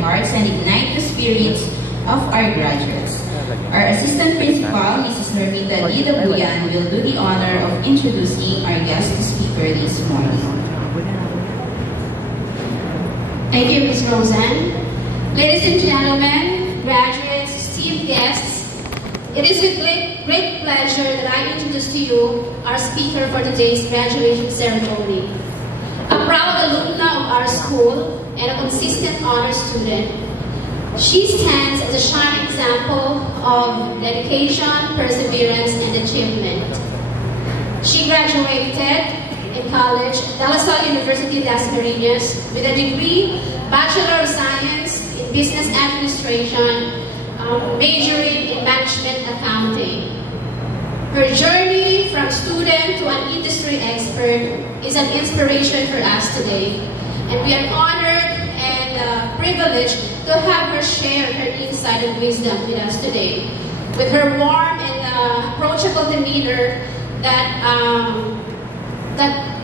hearts and ignite the spirits of our graduates. Our Assistant Principal, Mrs. Normita Lida Buyan, will do the honor of introducing our guest speaker this morning. Thank you, Ms. Roseanne. Ladies and gentlemen, graduates, esteemed guests, it is with great pleasure that I introduce to you our speaker for today's graduation ceremony. A proud alumna of our school and a consistent honor student, she stands as a shining example of dedication, perseverance, and achievement. She graduated in college at De La Salle University Las Marinas with a degree, Bachelor of Science in Business Administration, majoring in Management Accounting. Her journey from student to an industry expert is an inspiration for us today, and we are honored and privileged to have her share her insight and wisdom with us today. With her warm and approachable demeanor that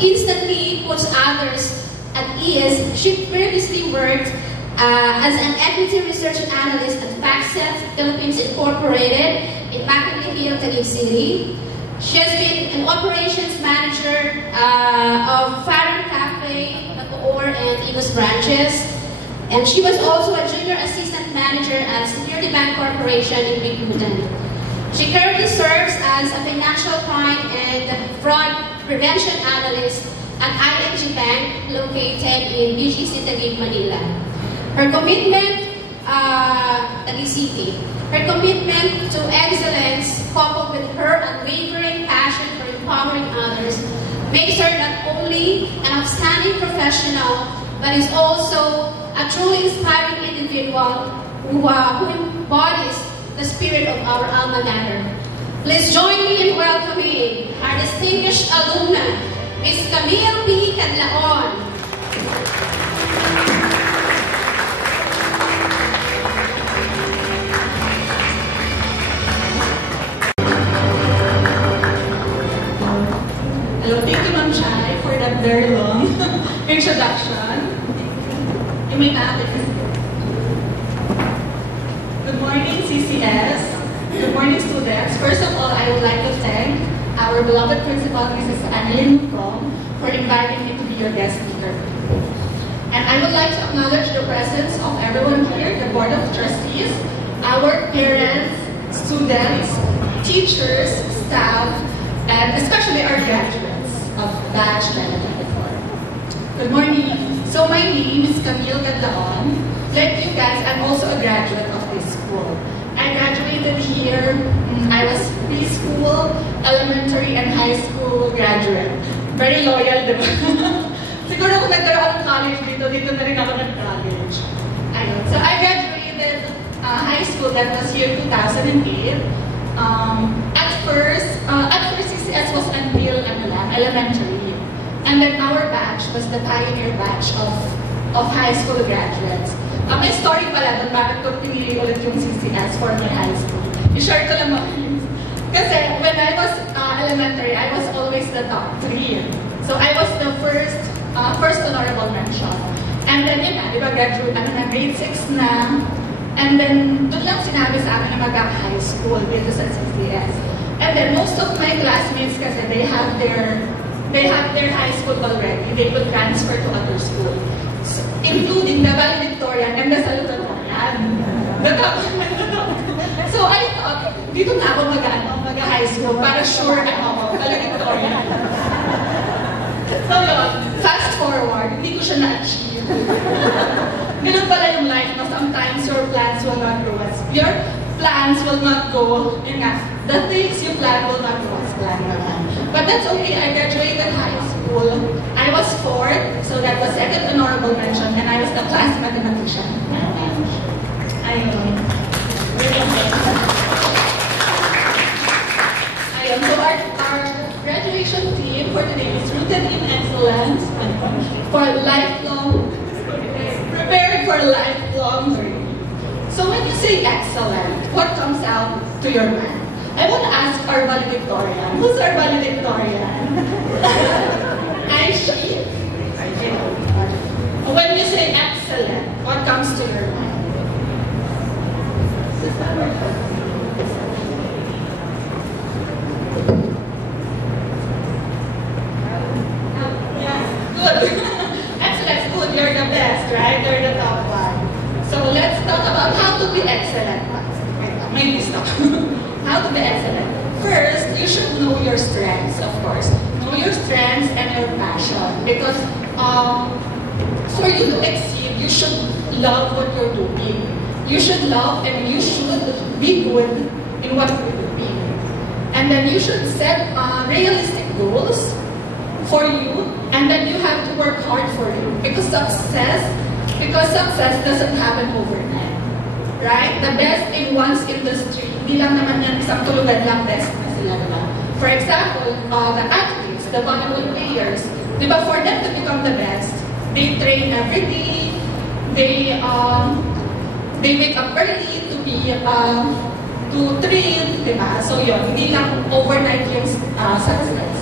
instantly puts others at ease, she previously worked as an equity research analyst at FactSet Philippines Incorporated in McKinley Hill, Taguig City. She has been an operations manager of Farron Cafe, Bacoor, and Imus branches. And she was also a junior assistant manager at Security Bank Corporation in Bikutan. She currently serves as a financial crime and fraud prevention analyst at ING Bank located in BGC Taguig, Manila. Her commitment, Taguig City. Her commitment to excellence, coupled with her unwavering passion for empowering others, makes her not only an outstanding professional, but is also a truly inspiring individual who embodies the spirit of our alma mater. Please join me in welcoming our distinguished alumna, Ms. Camille P. Cadlaon. Hello, thank you, Ma'am Chai, for that very long introduction. You may add it. Good morning, CCS. Good morning, students. First of all, I would like to thank our beloved principal, Mrs. Annalyn Mucong, for inviting me to be your guest speaker. And I would like to acknowledge the presence of everyone here, the Board of Trustees, our parents, students, teachers, staff, and especially our graduates of Batch 2024. Good morning. So my name is Camille Cadlaon. Like you guys, I'm also a graduate of this school. I graduated here. I was preschool, elementary, and high school graduate. Very loyal, diba? Siguro kung nagkaroon ng college dito na rin ako nag-college. Ayun. So I graduated high school, that was year 2008. At first CCS was until elementary. And then our batch was the pioneer batch of high school graduates. May story pala doon bakit ko pinili ulit yung CCS for my high school. I-share ko lang mga yun. Kasi when I was elementary, I was always the top 3. So I was the first honorable mention. And then yun na, di ba, graduate, grade 6 na. And then doon lang sinabi sa amin na mag-high school dito sa CCS. And then most of my classmates kasi they have their high school already. They could transfer to other schools, including the valedictorian and the salutatorian. So I thought, dito na ako mag-high school para sure na ako, valedictorian. So fast forward, hindi ko siya na-achieve. Ganun pala yung life, no? Sometimes your plans will not go as the things you plan will not go as planned naman. But that's okay, I graduated high school. I was 4th, so that was second honorable mention, and I was the class mathematician. Ayun. So our graduation theme for today is rooted in excellence for lifelong, prepared for lifelong learning. So when you say excellent, what comes out to your mind? I want to ask our valedictorian. Who's our valedictorian? Aishi. When you say excellent, what comes to your mind? Yes, good. Excellent, good. You're the best, right? You're the top one. So let's talk about how to be excellent. Wait, may list up. How to be excellent. First, you should know your strengths, of course. Know your strengths and your passion. Because for you to exceed, you should love what you're doing. You should love and you should be good in what you're doing. And then you should set realistic goals for you, and then you have to work hard for you. Because success doesn't happen overnight. Right? The best in one's industry, hindi lang naman yan isang tulugan lang best na sila, diba? For example, the athletes, the volleyball players, diba, for them to become the best, they train every day, they wake up early to be, to train, diba? So yun, hindi lang overnight yung success.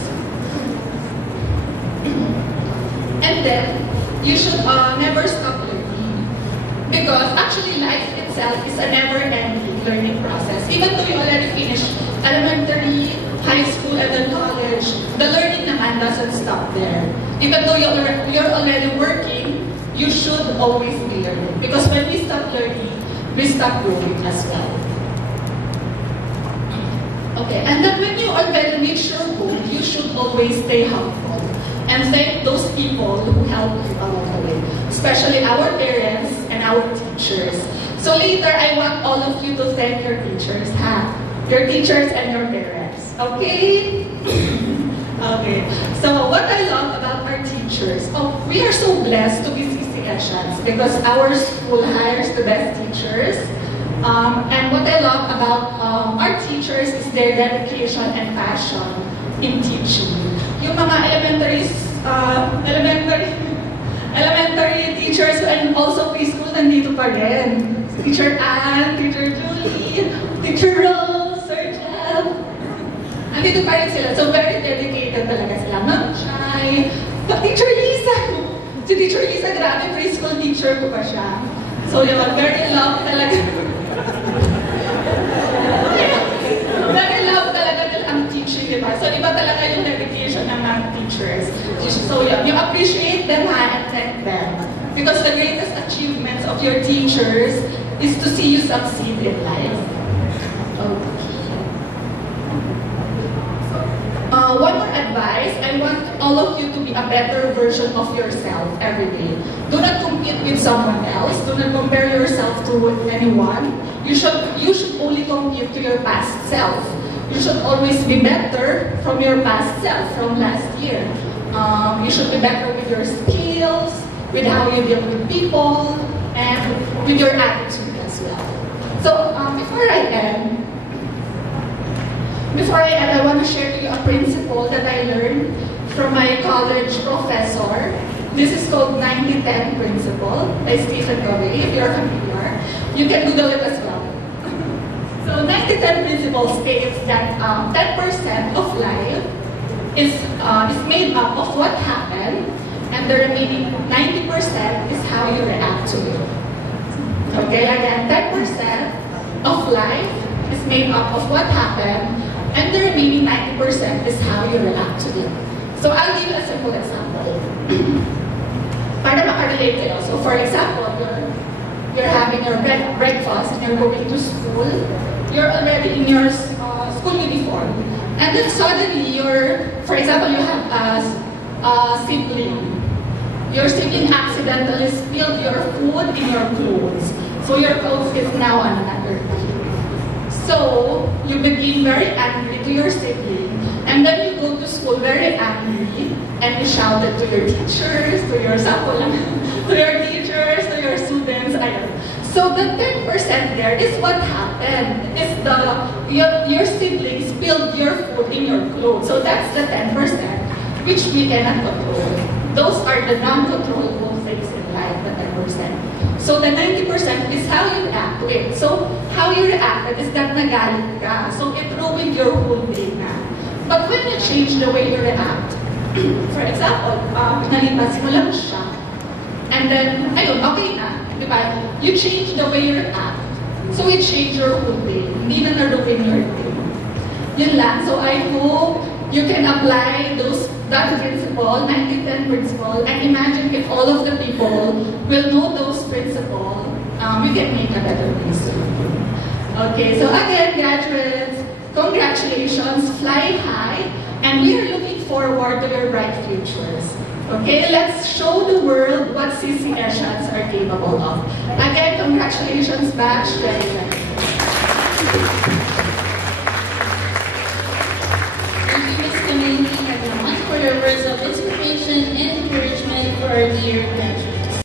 And then, you should never stop learning. Because actually life itself is a never-ending learning process. Even though you already finished elementary, high school, and then college, the learning naman doesn't stop there. Even though you're already working, you should always be learning. Because when we stop learning, we stop growing as well. Okay, and then when you already reach your goal, you should always stay humble. And thank those people who help you along the way. Especially our parents and our teachers. So later, I want all of you to thank your teachers, ha? Your teachers and your parents. Okay? Okay. So what I love about our teachers, we are so blessed to be CCHians because our school hires the best teachers. And what I love about our teachers is their dedication and passion in teaching. Yung mga elementary teachers and also preschool nandito pa rin. Teacher Ann, Teacher Julie, Teacher Rose, Sir Jeff. Nandito pa rin sila. So very dedicated talaga sila. Ma'am Chay, Teacher Lisa. Si Teacher Lisa, grabe, preschool teacher ko pa siya. So yun, very love talaga. Very love talaga ang teaching, di ba? So iba talaga yung dedication ng mga teachers. So yun, you appreciate them and thank them. Because the greatest achievements of your teachers is to see you succeed in life. Okay. One more advice, I want all of you to be a better version of yourself every day. Do not compete with someone else. Do not compare yourself to anyone. You should only compete to your past self. You should always be better from your past self, from last year. You should be better with your skills, with how you deal with people, and with your attitude as well. So before I end, I want to share to you a principle that I learned from my college professor. This is called 90-10 principle by Stephen Covey. If you're familiar, you can Google it as well. So 90-10 principle states that 10% of life is made up of what happened, and the remaining 90% is how you react to it. Okay, again, 10% of life is made up of what happened, and the remaining 90% is how you react to it. So I'll give you a simple example. Para makarelate kayo. So for example, you're having your breakfast and you're going to school. You're already in your school uniform. And then suddenly for example, you have a sibling. Your sibling accidentally spilled your food in your clothes. So your clothes is now on another thing. So you begin very angry to your sibling, and then you go to school very angry, and you shouted to your teachers, to your teachers, to your students. So the 10% there is what happened. Is your sibling spilled your food in your clothes. So that's the 10%, which we cannot control. Those are the non-controllable things in life, the 10%. So the 90% is how you react to it. So how you reacted is that nagalit ka. So it ruined your whole day na. But when you change the way you react, for example, nalipas mo lang siya, and then, ayun, okay na. Diba? You change the way you react. So it changed your whole day. Hindi na naruin your day. Yun lang. So I hope you can apply that principle, 90-10 principle, and imagine if all of the people will know those principles, we can make a better place soon. Okay, so again, graduates, congratulations, fly high, and we are looking forward to your bright futures. Okay, let's show the world what CCSians are capable of. Again, congratulations, batch. Very well. Thank you, Ms. Kamini, everyone, for your words of inspiration and encouragement for our dear graduates.